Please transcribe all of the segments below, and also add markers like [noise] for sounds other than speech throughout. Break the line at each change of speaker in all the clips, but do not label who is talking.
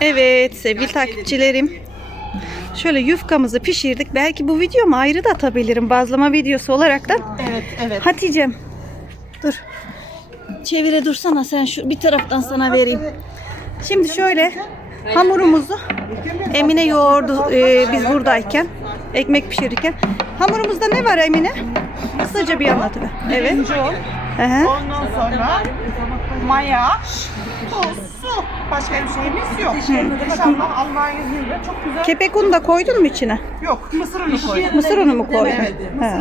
Evet sevgili takipçilerim. Şöyle yufkamızı pişirdik. Belki bu videomu ayrı da atabilirim. Bazlama videosu olarak da.
Evet, evet.
Hatice'm dur. Çevire dursana sen şu bir taraftan sana vereyim. Şimdi şöyle hamurumuzu Emine yoğurdu e, biz buradayken ekmek pişirirken. Hamurumuzda ne var Emine? Kısaca bir anlatıver. Evet.
Ondan sonra maya, su. Başka bir şeyimiz yok. İnşallah Allah'ın izniyle çok güzel.
Kepek unu da koydun mu içine?
Yok, mısır unu koydum.
Mısır unu mu koydun?
Evet,
He.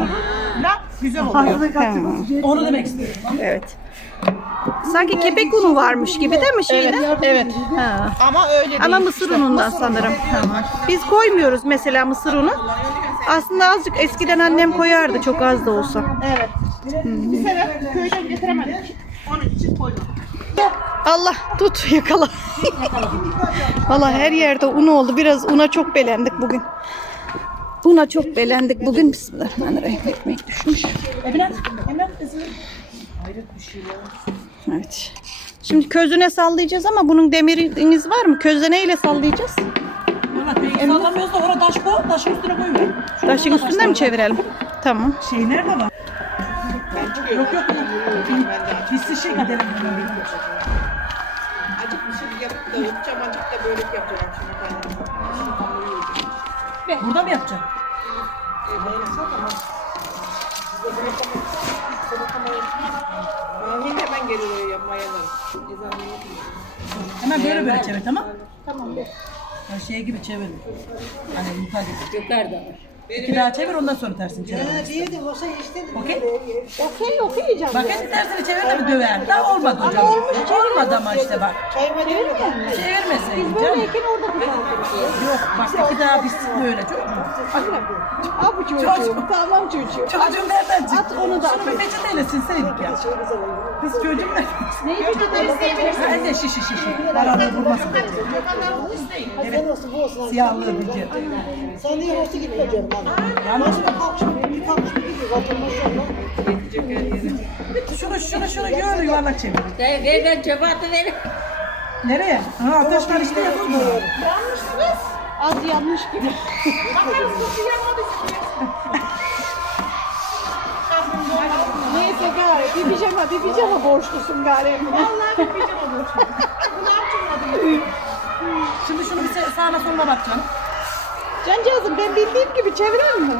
La güzel oluyor.
Tamam.
Onu demek istiyorum.
Evet. Sanki kepek unu varmış gibi değil mi şeyde?
Evet, evet.
Ha.
Ama öyle değil.
Ama mısır
İşte
unundan
mısır unu.
sanırım. Biz koymuyoruz mesela mısır unu. Aslında azıcık eskiden annem koyardı çok az da olsa.
Evet. Bir sene köyden getiremedik. Onun için koydum.
Allah tut yakala. Valla her yerde un oldu. Biraz una çok belendik bugün. Una çok belendik bugün. Bismillahirrahmanirrahim. Ekmek düşmüş. Evet. Şimdi közüne sallayacağız ama bunun demiriniz var mı? Közde neyle sallayacağız?
Sallamıyoruz da orada taş koy, taşın üstüne koyuyor.
Taşın üstünde mi çevirelim? Tamam.
Şey nerede var? Yok yok. Biz şey gidelim.
Acık bir şey yapıp da yapacağım, acık da börek yapacağım şimdi ben.
Burada mı yapacaksın?
Mahir hemen gelir oraya yok.
Hemen böyle böyle çevir tamam? Tamam be. Ya şey gibi çevir. Hani yukarı.
Yukarıda var.
İki daha çevir ondan sonra tersini çevir. Okey?
Okey okuyacağım.
Bak hadi tersini çevir de bir döver. Daha olmadı hocam. Olmadı ama işte bak. Çevirmeseydin canım.
orada kızartırız.
Yok bak iki daha bitsin böyle çocuğum.
Al bu çocuğum. Tamam çocuğum.
Çocuğum nereden çıktı?
At onu da
Şunu bir peçeteyle silseydik ya. Kız çocuğum ne?
Neyi peçete
Bence şişi şişi. Beraber vurmasın. Evet. Siyahlığı bileceğim.
Sen niye hoşça gitmeyeceksin bana?
Yanlış mı?
Kalkmış bir kalkmış bir gibi oturmuş.
Şunu şunu şunu şöyle yuvarlak çevir.
Ver ben cevabı ver.
Nereye? Ha ateş var işte yapıldı.
Az yanmış gibi. Neyse gari bir pijama bir pijama borçlusun gari Emine.
Şimdi şunu bir sağına soluna bak canım.
Cancağızım ben bildiğim gibi çevirir mi?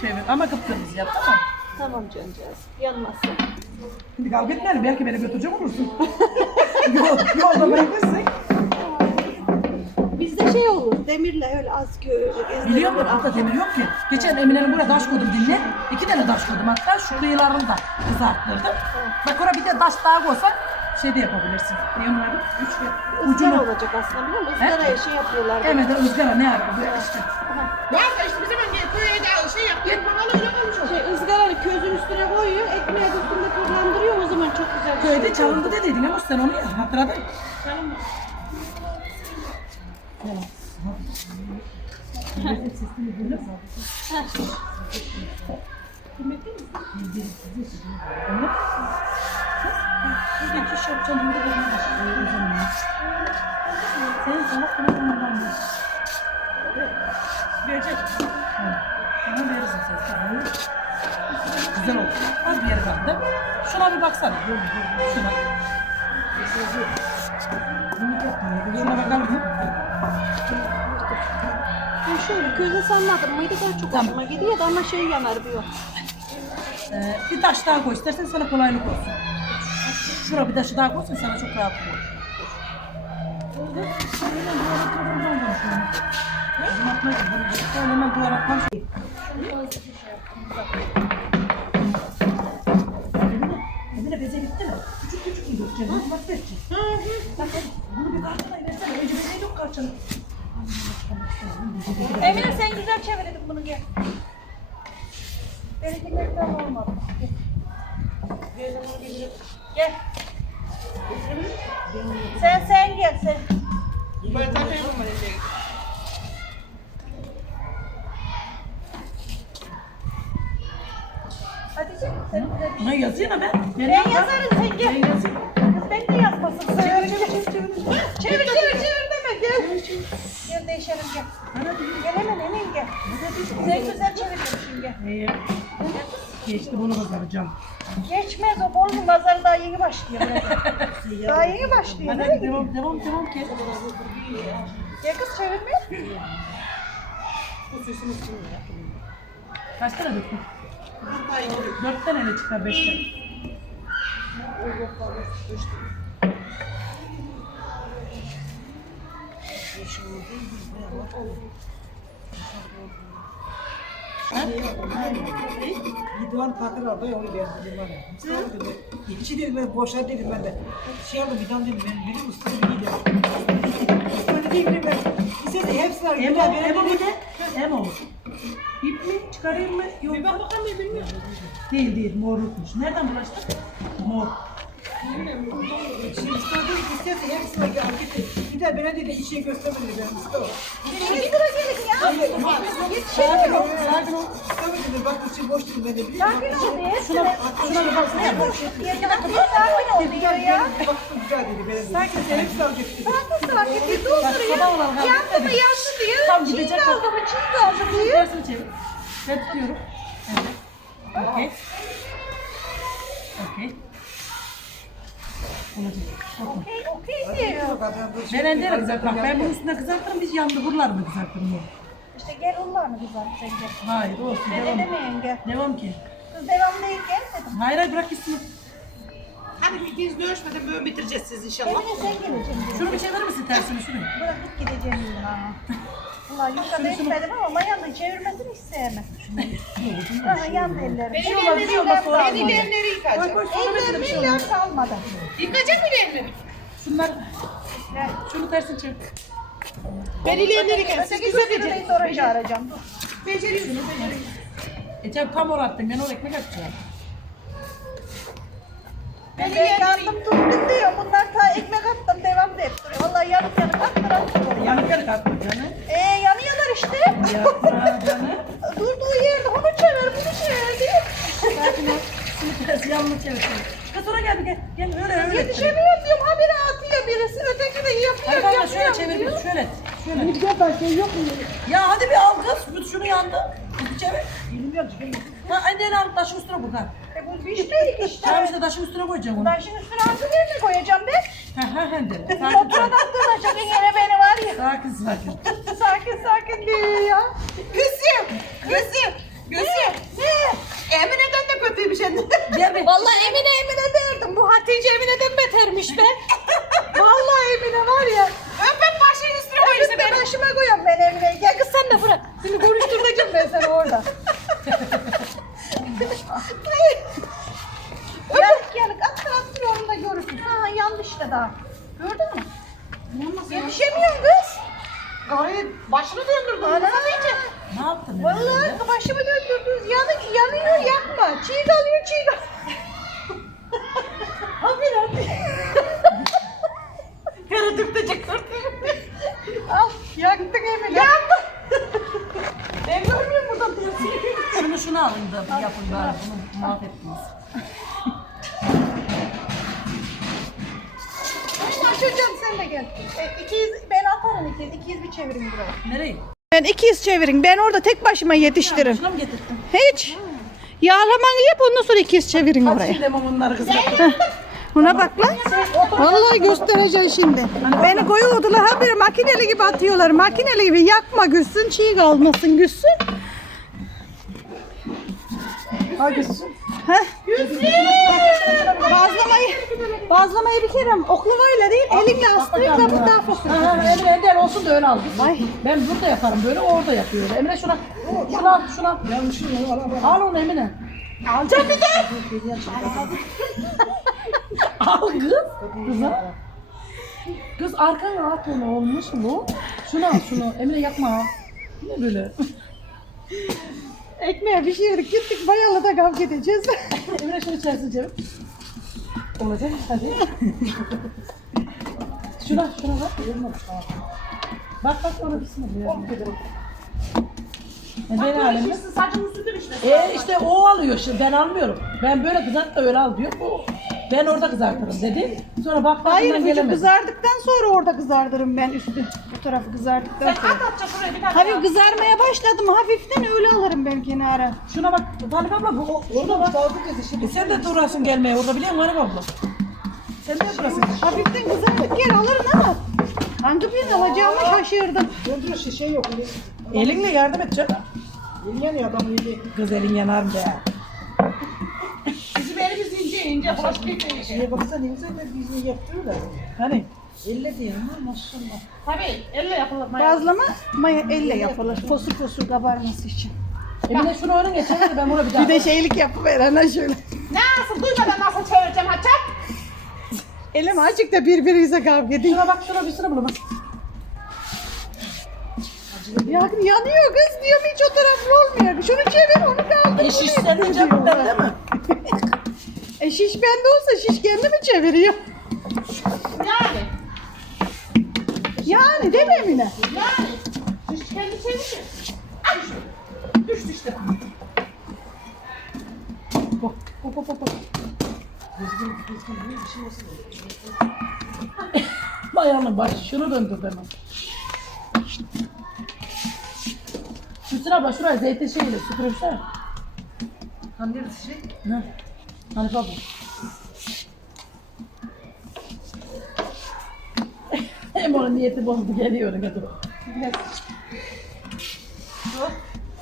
Çevir ama kıpkırmızı yap tamam mı?
Tamam cancağız yanmasın.
Şimdi kavga etmeyelim belki beni götüreceğim olursun. [laughs] Yol, yolda bırakırsın.
Bizde şey olur demirle öyle az köy.
Biliyor musun? Burada demir yok ki. Geçen Emine'nin buraya taş koydum dinle. İki tane taş koydum hatta şu kıyılarını da kızarttırdım. Bak oraya bir de taş daha koysan şey de yapabilirsin. Ne adı? Üç ve
Izgara
ucunu.
olacak aslında biliyor musun? Izgaraya şey yapıyorlar.
Evet ızgara ne yapıyor? Böyle işte.
Ya işte bizim köye de şey yap. Gel bakalım öyle olmuş.
Şey ızgarayı közün üstüne koyuyor, ekmeği de üstünde fırlandırıyor o zaman çok güzel. bir şey
Köyde
oluyor.
çalındı dediydin ama sen onu ya hatırladın. Buradaki şapçanın da benim Senin salak telefonundan mı? Verecek. Bana verirsin sen. Güzel oldu. Az bir yere kaldı. Şuna bir baksana. Şuna. Şuna bakalım mı?
Ben şöyle köze salladım mıydı daha çok hoşuma gidiyor da ama şey yanar diyor.
Ee, bir taş daha koy. İstersen sana kolaylık olsun. Şura bir taşı daha koysun sana çok rahat olur. Hemen duvar atmam. Emine beze bitti mi? Küçük küçük gidiyor. Canım bak verecek. Bak. Bunu bir karşılayı versene. Önce bezeyi yok karşıla.
Emine sen güzel çevirdin bunu gel. Benimkiler tam olmadı. Gel. Sen sen gel sen.
Ben zaten yapmadım.
Hatice sen güzel
Buna yazayım mı ben?
Ben yazarım sen gel. Kız ben de yazmasın. Çevir çevir çevir. Çevir çevir çevir deme gel. Gel değişelim gel. Gel hemen hemen gel. Ne güzel çevirmişsin gel.
Geçti bunu kazanacağım.
Geçmez o bol mazar daha yeni başlıyor. [laughs] daha yeni başlıyor.
Hadi
gidiyor?
devam devam devam ki.
Gel kız çevirme.
Kaç tane döktün? Dört tane ne çıkar beş tane?
Divan takır aldı ya onu geldi dedim bana. İçi dedim ben boşa dedim ben de. Şey aldım bir tane dedim ben benim ustam iyi dedim. Ustam değil dedim ben. İstese hepsi var.
Emo, Emo bir de. Emo. İp mi? Çıkarayım mı? Yok. Bir bak bakalım bilmiyorum. Değil değil morlukmuş. Nereden bulaştı? Mor.
Şimdi ustam dedi ki istese hepsi var. Gel gitti. Bir de bana dedi işe göstermedi ben usta.
Sıra gelin ya.
Sakin ol, sakin ol. Usta dedi bak içi boş dedim ben de biliyorum.
Sakin ol be. Şuna, şuna bir baksana. Ne boşluk yerine bak. Sakin ol diyor ya.
Baktım güzel dedi. Ben de. Sakin hepsi al gitti.
Sakin sakin bir dur
Bak,
duruyor.
sabah olan kaldı,
Yandı mı yandı diyor.
Tam gidecek
kaldı
bak.
mı çiğ kaldı diyor.
Tersini çevir. Ben tutuyorum. Evet. Okey. Okey. Olacak. Bakma.
Okey okey diyor.
Ben elde kızartırım. Ben bunun üstüne kızartırım. Biz yandı buralar mı kızartırım bu?
İşte gel onlarını kızartacaksın gel.
Hayır olsun.
Ben
Devam.
edemeyin gel.
Devam ki.
Kız devam değil gel dedim.
Hayır hayır bırak gitsin.
Hadi biz görüşmeden böyle bitireceğiz siz inşallah.
Emine sen geleceksin.
Şunu bir çevirir misin tersini şuraya?
Bırakıp gideceğim dedim ha. Valla yufka etmedim ama mayanın çevirmesini hiç sevmem. Aha yandı ellerim.
Bir şey olmaz, bir şey olmaz. Sonra
Benim elleri yıkayacağım.
Koy sonra bir
Ellerim
şey olmaz.
eller kalmadı.
Yıkayacak mı elleri?
Şunlar, şunu tersini çevir.
Ben elleri yıkayacağım. Siz
Öteki
güzel
sürüyü
becerin.
sonra çağıracağım. Dur.
Beceriyorsunuz.
E canım tam oraya. Ben oraya ekmek atacağım.
Ben de yandım durdum diyor. Bunlar ta ekmek attım devam da hep işte.
Canım.
Durduğu yerde onu çevir bunu çevir diye.
Sakin ol. Şunu tersi yanına çevir. Kız sonra gel bir gel. Gel öyle öyle.
Yetişemiyorum diyorum. Habire atıyor birisi. Öteki de yapıyor.
Hadi kanka şöyle çevir.
diyor.
Şöyle. Şöyle.
Bir de şey yok mu?
Ya hadi bir al kız. Şu- Şunu yandı. Bir çevir.
Bilmiyorum ki.
Ha anneni al taşın üstüne koy. Ha.
E bu pişmedik işte.
Tamam işte taşın üstüne koyacaksın onu.
Ben şimdi üstüne hazır yerine koyacağım ben.
Ha ha hem de.
Motora
sakin.
taktıracak yine beni var ya.
Sakin sakin.
Sakin sakin diyor ya.
Kızım. Kızım. Kızım.
Ne?
Emine'den de kötüymüş anne.
Vallahi Emine Emine derdim. Bu Hatice Emine'den betermiş be. [laughs] Vallahi Emine var ya.
Öpüp başının üstüne koy işte
Ben başıma koyuyorum ben Emine'yi. Gel kız sen de bırak. Şimdi konuşturacağım ben seni orada. yanık yanık attır attır onu da görürsün. Ha yandı işte daha. Gördün mü? Yetişemiyorsun kız.
Gayet başını döndürdün.
Ana.
Ne yaptın?
Vallahi başımı döndürdünüz. Yanık, yanıyor yakma. Çiğ kalıyor çiğ kalıyor. Habire habire.
Yaratıkta çakır.
Al yaktık Emine. Yandı. ben görmüyorum buradan diyorsun.
Şunu şunu alın da bir yapın bari. Bunu mahvettiniz.
Açacağım sen de gel. E, ikiyiz, ben atarım ikiyiz. İkiyiz bir çevirin buraya. Ben ikiyiz çevirin. Ben orada tek başıma
mı getirdin?
Hiç. Yağlamanı yap ondan sonra ikiz çevirin oraya.
şimdi Emam onları kızartın.
Buna bak lan. Vallahi göstereceğim şimdi. Beni koyuyordular habire makineli gibi atıyorlar. Makineli gibi yakma gülsün, çiğ kalmasın gülsün.
Hadi.
Heh. Bazlamayı, bazlamayı bir kere oklavayla değil elinle astırayım da bu daha fokur.
Emre Ender olsun da öyle al.
Vay.
Ben burada yaparım böyle orada yapıyor. Emre şuna şuna şuna.
Yanlışım ya. Al
onu Emine.
Alacağım bir de.
Al kız. Kıza. Kız arkana at onu olmuş mu? Şunu al şunu. Emre yapma. Ne böyle?
Ekmeğe bir şey yedik gittik bayalı da kavga edeceğiz. [laughs]
Emre şunu içersin Cem. Olacak hadi. şuna şuna bak. Olmamış ha. Bak bak ona bismillah. E ben halimde.
Saçın üstünde işte.
E işte o alıyor şimdi ben almıyorum. Ben böyle kızart da öyle al diyor. Bu Ben orada kızartırım dedi. Sonra bak
Hayır
gelemedim.
kızardıktan sonra orada kızardırım ben üstü. Bu tarafı kızardıktan
Sen
sonra.
at şuraya bir tane.
Hafif kızarmaya başladım hafiften öyle alırım ben kenara.
Şuna bak Galip abla bu şuna bak. E sen de durasın gelmeye orada biliyor musun Galip abla? Sen de durasın.
Hafiften kızardık geri alırım ama hangi birini alacağımı şaşırdım.
Döndürü şişe yok.
Elinle yardım et canım.
Yeni yani adam yedi.
Kız elin yanar be?
Bizim elimiz ince ince. Bulaşık bir şey.
Şeye baksana ne güzel bir yüzünü yaptırıyorlar.
Hani?
Elle diye ama maşallah.
Tabii elle yapılır. maya.
Bazlama maya elle yapılır. Fosur fosur kabarması için.
Emine şunu önüne geçelim ben buna bir daha.
Bir de şeylik yapıver ana şöyle.
Nasıl duymadan nasıl çevireceğim Hacak?
Elim açık da birbirinize kavga edin.
Şuna bak şuna bir sıra bulamaz.
Ya, yanıyor kız diyorum hiç o taraflı olmuyor. Şunu çevir onu kaldır.
E şiş senin cebinde değil mi? [laughs]
E şiş bende olsa şiş kendi mi çeviriyor?
Yani.
Yani değil mi Emine?
Yani. Düş kendi çevirir. Ay. Düştü işte.
Bak bak bak bak. bak. Ayağının başı şunu döndür hemen. Hüsnü abla şuraya zeytin şeyiyle süpürürsene.
Neresi şey?
Ne? Hani baba. Hem onun niyeti bozdu geliyor kadar.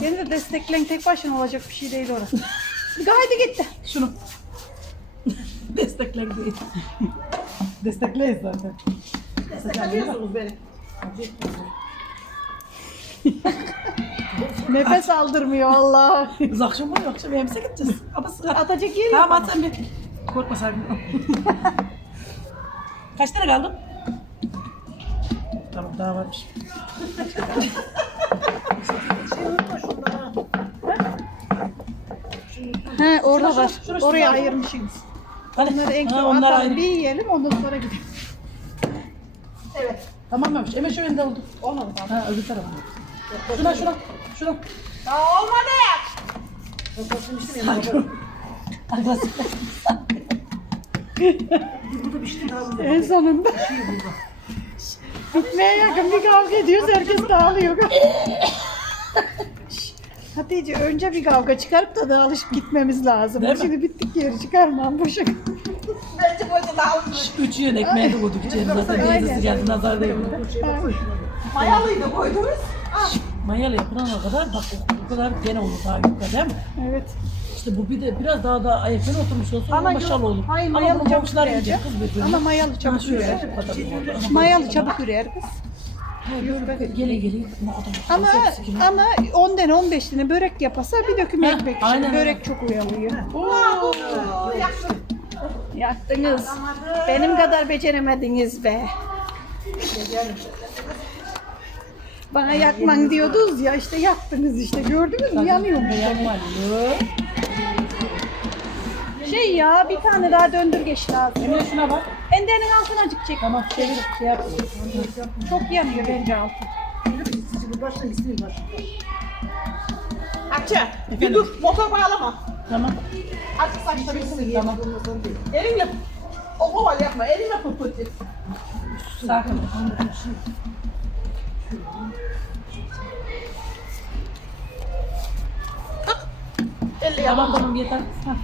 Beni de destekleyin tek başına olacak bir şey değil orası. Haydi gitti.
Şunu. Destekle değil. Destekleyiz zaten.
Desteklemiyorsunuz beni. [laughs]
Nefes aldırmıyor Allah.
Biz akşam var ya akşam evimize gideceğiz. Ama sıra.
Atacak yer
Tamam
yok.
at sen bir. Korkma sakın. [laughs] Kaç tane kaldı? Tamam daha varmış.
He orada var. Oraya ayırmışsınız. Onları en
ha,
son
onlar
atalım
ayrı.
bir yiyelim ondan sonra gidelim.
Evet.
Tamam mı? Hemen şu önde oldu.
Olmadı.
Ha öbür tarafa. Şuna şuna. Şuna.
Ya olmadı.
Arkadaşlar.
Burada bir şey daha.
En sonunda.
Şey burada.
Bitmeye yakın bir kavga ediyoruz herkes dağılıyor. Hatice önce bir kavga çıkarıp da dağılışıp gitmemiz lazım.
Değil mi?
Şimdi bittik geri çıkarmam boşa.
Bence böyle daha almış.
Üç yön ekmeği de koyduk içeri zaten.
Aynen.
Geldi nazar değdi.
Mayalıydı koydunuz.
Mayalı yapılana kadar bak o, kadar gene olur daha yukarı değil mi?
Evet.
İşte bu bir de biraz daha da ayaklarına oturmuş olsa
Ama
ama
yok,
olur.
hayır,
Ama
mayalı
bunu
çabuk
komşular
yiyecek.
yiyecek kız birbirine.
Ama mayalı çabuk
şöyle
ürer.
bu kadar oldu.
Mayalı çabuk ürer kız.
Gele gele.
Ama
hepsi gibi.
ama 10 tane 15 tane börek yapasa bir döküm ekmek.
aynen
Şimdi
öyle.
börek çok uyalıyor. Yaktınız. Benim kadar beceremediniz be. Bana yakman diyordunuz ya işte yaktınız işte gördünüz mü yanıyorum ben.
Yanmalı.
Şey ya bir tane daha döndürgeç lazım.
Emine şuna bak.
Ender'in altına azıcık çek.
Tamam çevir şey yap.
Çok yanıyor bence altı.
Şimdi başta isteyin baş.
Hacı. Bir dur. Motor bağlama.
Tamam.
Azıcık saçları bir
Tamam.
Elinle. O koval yapma. Elinle pırpırt et.
Sakin.
Elle
Tamam
yapma.
tamam yeter. Ha.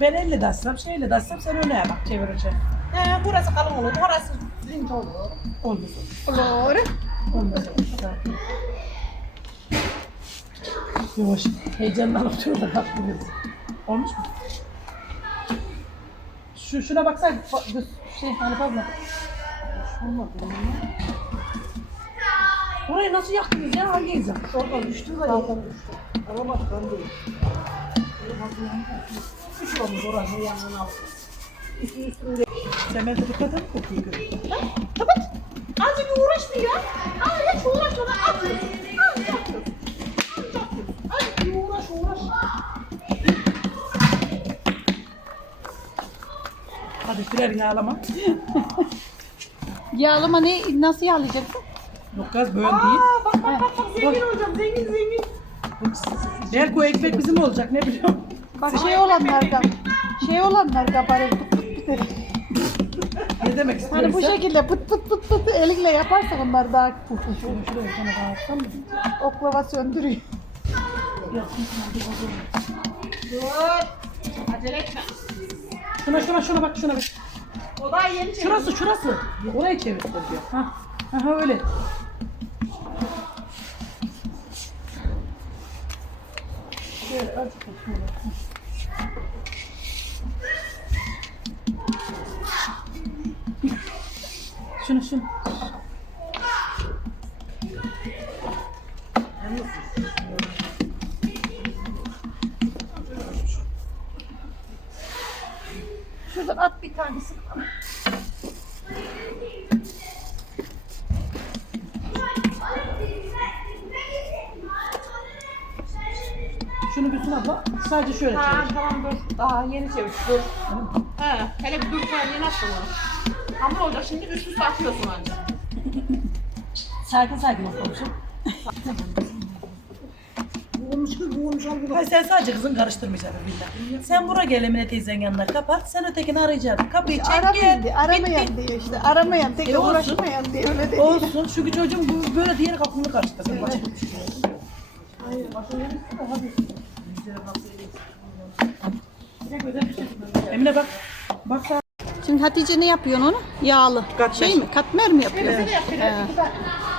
Ben elle de açsam, şeyle de sen öyle yap. Bak çevireceksin.
He, burası kalın olur. Burası zinc olur.
Olmaz.
Olur.
Olmaz. Sakin. Yavaş. Heyecandan oturuyorlar. Haklıyız. Olmuş mu? Şu şuna baksana. Ba- göz- Şey hani fazla. Orayı nasıl yaktınız ya? Hangi izah?
Oradan düştü de yandan düştü. Alamadık ben değil. Üç olmuş orası yanına aldı.
Sen bende dikkat et. Kokuyu gör.
Kapat. Azıcık uğraşma ya. Aa hiç. Azıcık atıyorsun. Azıcık uğraş uğraş.
Hadi birer yağlama.
Yağlama ne nasıl yağlayacaksın?
Yok gaz böyle değil.
Aa bak bak bak bak zengin olacağım. Zengin zengin.
Belki o ekmek bizim olacak ne biliyorum.
Bak şey olanlardan. şey olanlar kabarır pıt pıt pıt.
Ne demek istiyorsun
Hani bu
sen?
şekilde pıt pıt pıt pıt elinle yaparsan onlar daha puf puf puf.
Şuraya sana bağırsam mı?
Oklava söndürüyor.
Acele etme.
Şuna şuna şuna bak şuna bak.
O daha yeni çekti.
Şurası şurası. Orayı çevirsin diyor. Ha. Aha öyle. Şöyle azıcık da şöyle. Şunu şunu.
Şuradan
Daha yeni çevir. Dur. He, hele bir dur sen yeni attın onu. Hamur olacak şimdi üst üste atıyorsun anca.
Sakin ol komşum.
Bu olmuş kız bu olmuş al bu da.
Hayır sen sadece kızın karıştırmayacaksın billah. Sen buraya gel Emine teyzenin yanına kapat. Sen ötekini arayacaksın. Kapıyı çek
Aramayan diye,
gel.
aramayan diyor işte. Aramayan, tek
E, olsun.
uğraşmayan diye öyle dedi.
Olsun. Çünkü çocuğun bu böyle diğer aklını karıştırsın. Başka bir şey. Emine bak. Bak sen.
Şimdi Hatice ne yapıyorsun onu? Yağlı.
Katmer.
Şey mi? Katmer mi yapıyor?
Bize de yap.
Ha.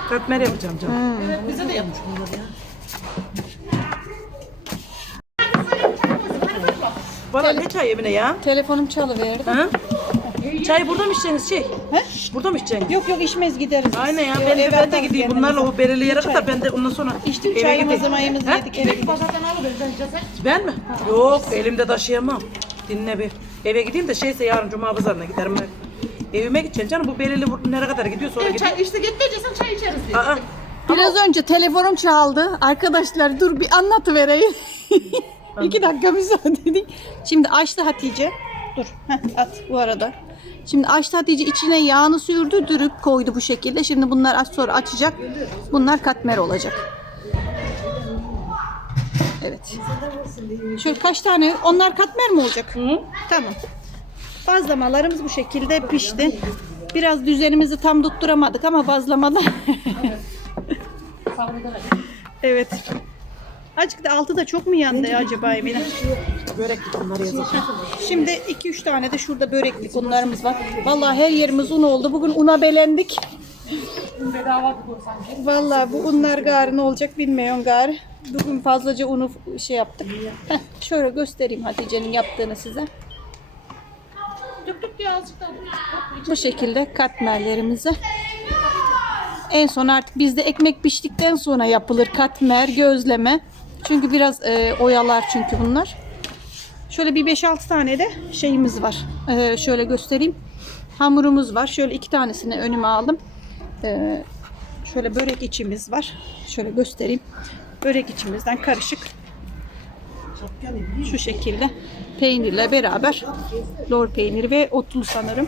Katmer yapacağım canım.
Bize de yapmış.
Bana ne çay Emine ya?
Telefonum çalıverdi.
Ha? Çay burada mı içeceksiniz şey?
He?
Burada mı içeceksiniz?
Yok yok içmez gideriz.
Aynen ya ben de, ben de gideyim bunlarla o bereli yere
Çay.
kadar ben de ondan sonra
İçtim
eve
çayımızı
gideyim.
mayımızı
Ha?
yedik eve
cezek.
Ben mi? Yok elimde taşıyamam. Dinle bir. Eve gideyim de şeyse yarın cuma pazarına giderim ben. Evime gideceksin canım bu belirli bu- nereye kadar gidiyor sonra
E,
gidiyor.
çay, işte gitmeyeceksen çay içeriz diye.
Aa,
Biraz önce telefonum çaldı. Arkadaşlar dur bir anlatıvereyim. [laughs] İki dakika müsaade edin. Şimdi açtı Hatice. Dur heh, at bu arada. Şimdi açtı Hatice içine yağını sürdü dürüp koydu bu şekilde. Şimdi bunlar az sonra açacak. Bunlar katmer olacak. Evet. Şöyle kaç tane? Onlar katmer mi olacak? Tamam. Bazlamalarımız bu şekilde pişti. Biraz düzenimizi tam tutturamadık ama bazlamada [laughs] Evet. Azıcık da altı da çok mu yandı acaba Emine?
böreklik bunlar yazık.
Şimdi 2-3 tane de şurada böreklik unlarımız var. Vallahi her yerimiz un oldu. Bugün una belendik.
Bedava sanki.
Vallahi bu unlar gari ne olacak bilmiyorum gari. Bugün fazlaca unu şey yaptık. Heh, şöyle göstereyim Hatice'nin yaptığını size.
Ya.
Bu şekilde katmerlerimizi. En son artık bizde ekmek piştikten sonra yapılır katmer, gözleme. Çünkü biraz e, oyalar çünkü bunlar. Şöyle bir 5-6 tane de şeyimiz var. E, şöyle göstereyim. Hamurumuz var. Şöyle iki tanesini önüme aldım. E, şöyle börek içimiz var. Şöyle göstereyim. Börek içimizden karışık. Şu şekilde peynirle beraber lor peyniri ve otlu sanırım.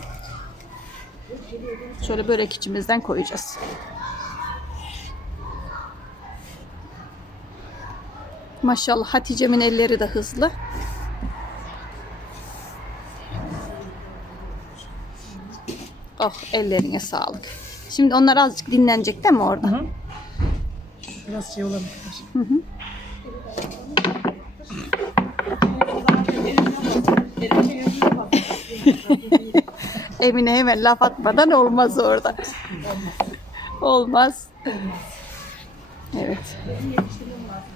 Şöyle börek içimizden koyacağız. Maşallah Hatice'min elleri de hızlı. Oh ellerine sağlık. Şimdi onlar azıcık dinlenecek değil mi orada?
Şurası şey olan. [laughs]
Emine hemen laf atmadan olmaz orada. Olmaz. Evet.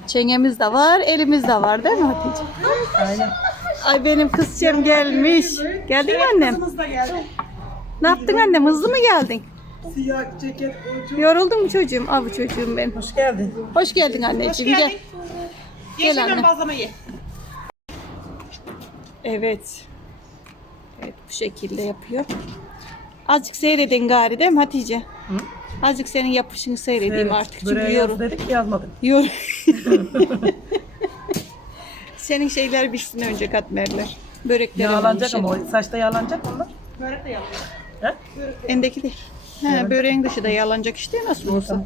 Çengemiz de var, elimiz de var değil mi Hatice?
Aynen.
Ay benim kızcağım gelmiş. Geldin mi annem?
Kızımız da geldi.
Ne yaptın annem? Hızlı mı geldin?
Siyah ceket koydu.
Yoruldun mu çocuğum? Av çocuğum benim.
Hoş geldin.
Hoş geldin anneciğim. Gel. Gel anne. Evet. Evet bu şekilde yapıyor. Azıcık seyredin gari değil mi Hatice? Azıcık senin yapışını seyredeyim artık. Çünkü yorum.
yaz dedik yazmadık.
Yor. [laughs] Senin şeyler bitsin önce katmerler. Börekler
Yağlanacak ama o saçta yağlanacak onlar.
Börek de yapıyor.
He?
Endeki değil. He, böreğin dışı da yağlanacak işte nasıl olsa.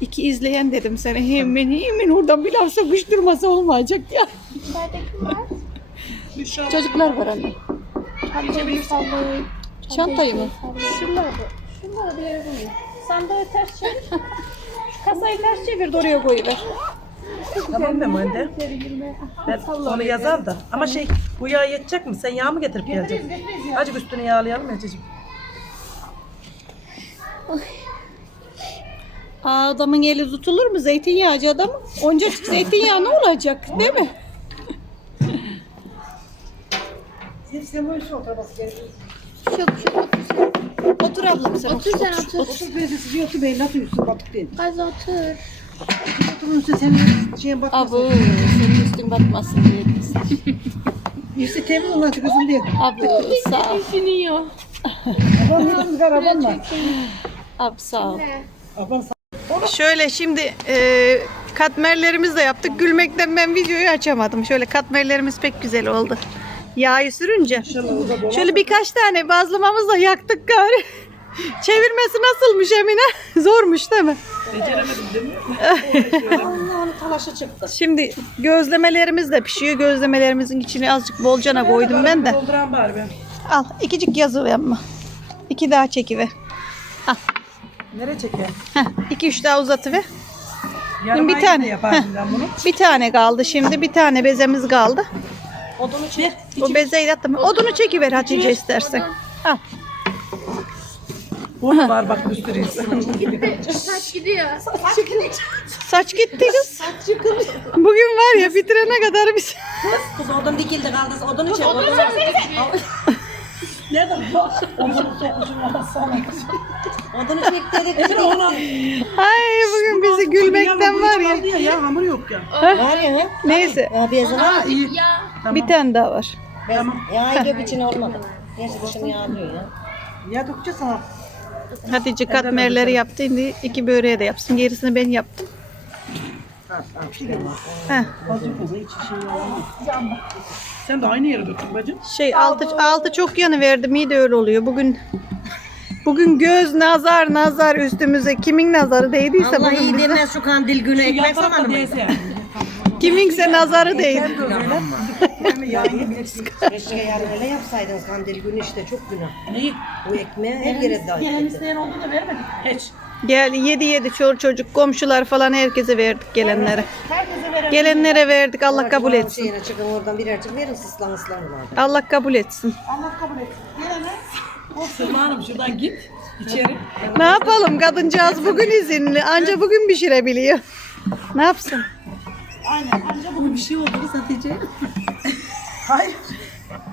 İki izleyen dedim sana hemen hemen oradan bir laf sokuşturması olmayacak ya. Çocuklar var anne. Çantayı mı? Şunları, şunları bir yere koyun. Sandalye ters çevir. Kasayı ters çevir de oraya koyuver.
Tamam mı Mende? Ben onu yazar da. Ama şey bu yağ yetecek mi? Sen yağ mı getirip geleceksin? Azıcık üstüne yağlayalım ya cicim.
Aa, adamın eli tutulur mu? Zeytinyağcı adam. Oncacık zeytinyağı ne olacak? Değil mi?
Hepsi böyle şu oturması gerekiyor.
Otur ablam sen.
Otur sen otur.
Otur bezesi bir otur beyin atıyor üstüne batık değil.
Hadi otur.
Oturun üstüne senin şeye bakmasın.
Abu senin üstün batmasın diye.
Üstü temiz olan çıkasın diye.
Abu sağ ol.
Düşünüyor.
Aban hepimiz var aban var.
Abu sağ ol.
Aban
Şöyle şimdi e, katmerlerimizi de yaptık. Gülmekten ben videoyu açamadım. Şöyle katmerlerimiz pek güzel oldu. Yağı sürünce. Şöyle birkaç tane bazlamamızla yaktık gari. [laughs] Çevirmesi nasılmış Emine? [laughs] Zormuş değil mi?
Allah'ın talaşı çıktı.
Şimdi gözlemelerimiz de pişiyor. Gözlemelerimizin içine azıcık bolcana koydum ben de.
Dolduran bari ben.
Al ikicik yazı yapma. İki daha çekiver.
Nereye çekiyor?
Heh, iki üç daha uzatıver.
Yarım
Bir tane.
ben bunu.
Bir tane kaldı şimdi. Bir tane bezemiz kaldı.
Odunu çek.
O bezeyi attım. Odunu çekiver Hatice istersen. Al.
Bunu var bak bir sürü.
Saç gidiyor.
Saç gitti kız. Bugün var ya bitirene kadar biz.
Kız odun dikildi kaldı. Odunu çek. Odunu?
Odunu sokmuşum ama sana.
Odunu çek dedik.
Ay bugün bizi gülmekten var ya.
ya. Ya hamur yok ya.
Var ya.
Neyse
Ya bir yazı
iyi.
Ya.
bir tane daha var.
Ya göp içine olmadı. Neyse dışını yağlıyor ya.
Ya dokça sana.
Hatice katmerleri yaptı. Şimdi iki böreğe de yapsın. Gerisini ben yaptım. Heh,
Sen de aynı yere döktün bacım.
şey altı, altı çok yanı verdi. Mide öyle oluyor. Bugün bugün göz nazar nazar üstümüze. Kimin nazarı değdiyse
Allah
bugün
iyi
bize.
demez şu kandil günü ekmek zamanı mı?
Kiminse nazarı değdi.
Keşke yani öyle yapsaydınız kandil günü işte çok günah.
Neyi?
Bu ekmeği her yere dahil
Gelen isteyen oldu da vermedik. Hiç.
Gel yedi yedi çor çocuk komşular falan herkese verdik gelenlere. Gelenlere verdik Allah kabul etsin.
Şeyine çıkın oradan birer çık verin sıslan ıslan bunlardan.
Allah kabul etsin.
Sırma Hanım şuradan git. içeri.
Ne yapalım kadıncağız bugün izinli. Anca bugün pişirebiliyor. Ne yapsın?
Bugün bir şey oldu Hatice. [laughs] Hayır.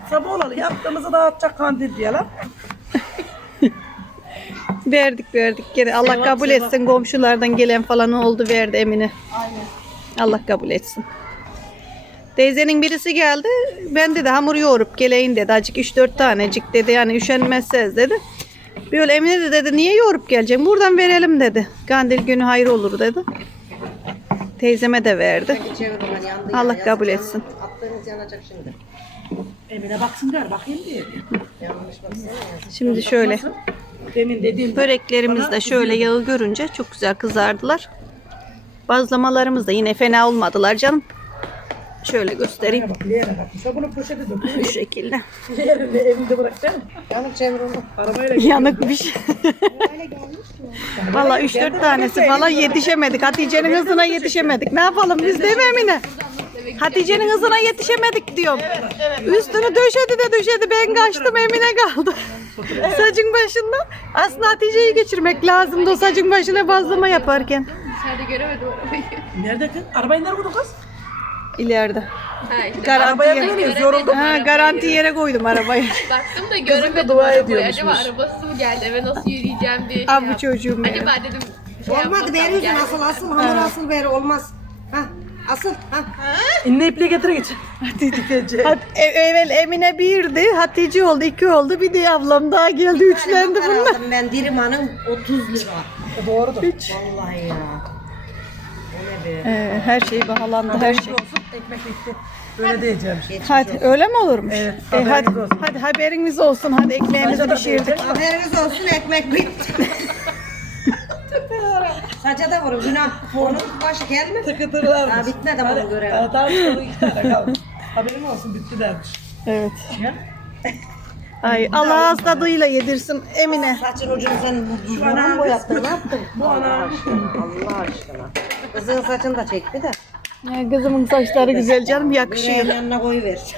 Sabah olalı yaptığımızı dağıtacak kandil diye lan. [laughs]
Verdik verdik. Gene Allah kabul etsin. Komşulardan gelen falan oldu verdi Emine. Allah kabul etsin. Teyzenin birisi geldi. Ben dedi hamur yoğurup geleyim dedi. Acık 3-4 tanecik dedi. Yani üşenmezseniz dedi. Böyle Emine de dedi niye yoğurup geleceğim? Buradan verelim dedi. Kandil günü hayır olur dedi. Teyzeme de verdi. Allah kabul etsin.
Attığınız yanacak şimdi.
Emine baksın gör bakayım diye.
Yanlış baksana.
Şimdi şöyle
Demin dediğim
böreklerimiz de şöyle yağı görünce çok güzel kızardılar. Bazlamalarımız da yine fena olmadılar canım. Şöyle göstereyim.
bak leğene bakmış. Ha bunu poşete dök.
Bu şekilde.
Leğenini evinde bırakacaksın.
Yanık çevir onu.
Arabayla
Yanık bir şey. Valla 3-4 tanesi falan yetişemedik. Hatice'nin hızına yetişemedik. Ne yapalım biz değil mi Emine? Hatice'nin hızına yetişemedik diyorum. Üstünü döşedi de döşedi. Ben kaçtım Emine kaldı. Sacın başında. Aslında Hatice'yi geçirmek lazımdı o sacın başına bazlama yaparken.
Dışarıda göremedim arabayı.
Nerede kız? Arabayı nerede kız?
İleride.
Ha işte.
Garanti
Arabaya
yere,
biniyoruz yoruldum.
ha, garanti yere koydum arabayı. [laughs]
Baktım da göremedim
dua
arabayı. Acaba arabası mı geldi eve nasıl yürüyeceğim diye. şey
Abi
yaptım.
çocuğum benim.
Acaba dedim. Şey
Olmadı
geldi.
asıl asıl hamur asıl ver olmaz. Ha asıl ha.
İnne ipliği getir geç. Hadi dikece. [laughs]
Hat, ev- evvel Emine birdi, Hatice oldu, iki oldu. Bir de ablam daha geldi, üçlendi bunlar.
ben dirimanın 30 lira.
Doğrudur.
Vallahi ya.
Ee, her şey pahalandı, her şey.
olsun ekmek bitti. Böyle diyeceğim.
Hadi öyle mi olurmuş?
Evet,
E, hadi,
haberiniz olsun.
hadi haberiniz olsun. Hadi ekmeğimizi pişirdik.
Haberiniz olsun ekmek bitti. [laughs] Saça da vurun günah. Onun başı gelme.
Tıkıtırlarmış.
Daha bitmedi ama onu görelim.
Daha daha sonra iki tane kaldı. Haberin olsun bitti dermiş.
Evet. Ay Allah ağız tadıyla yedirsin Emine.
Saçın ucunu sen mı boyattın? Ne yaptın? Allah aşkına. Allah aşkına. Kızın saçını da çek bir de.
Ya kızımın saçları güzel canım yakışıyor.
Yüreğin yanına koyuver. [laughs]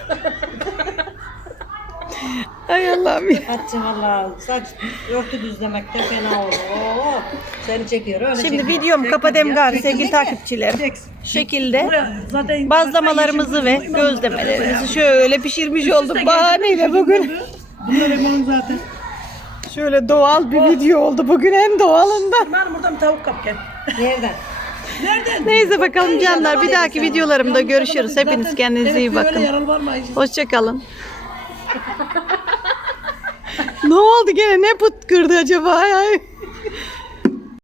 Ay Allah'ım ya.
Hatice valla saç örtü düzlemekte fena olur. Oo, seni çekiyor öyle
Şimdi
çekiyor.
videomu kapatem gari sevgili takipçilerim. Şekilde
Zaten
bazlamalarımızı ve gözlemelerimizi şöyle pişirmiş olduk bahaneyle bugün.
bunlar limon zaten.
Şöyle doğal bir video oldu bugün en doğalından.
Ben buradan tavuk kap gel.
Nereden?
Neyse bakalım canlar bir dahaki videolarımda görüşürüz. Hepiniz kendinize iyi bakın. Hoşçakalın. [laughs] ne oldu gene ne put kırdı acaba? Ay, ay.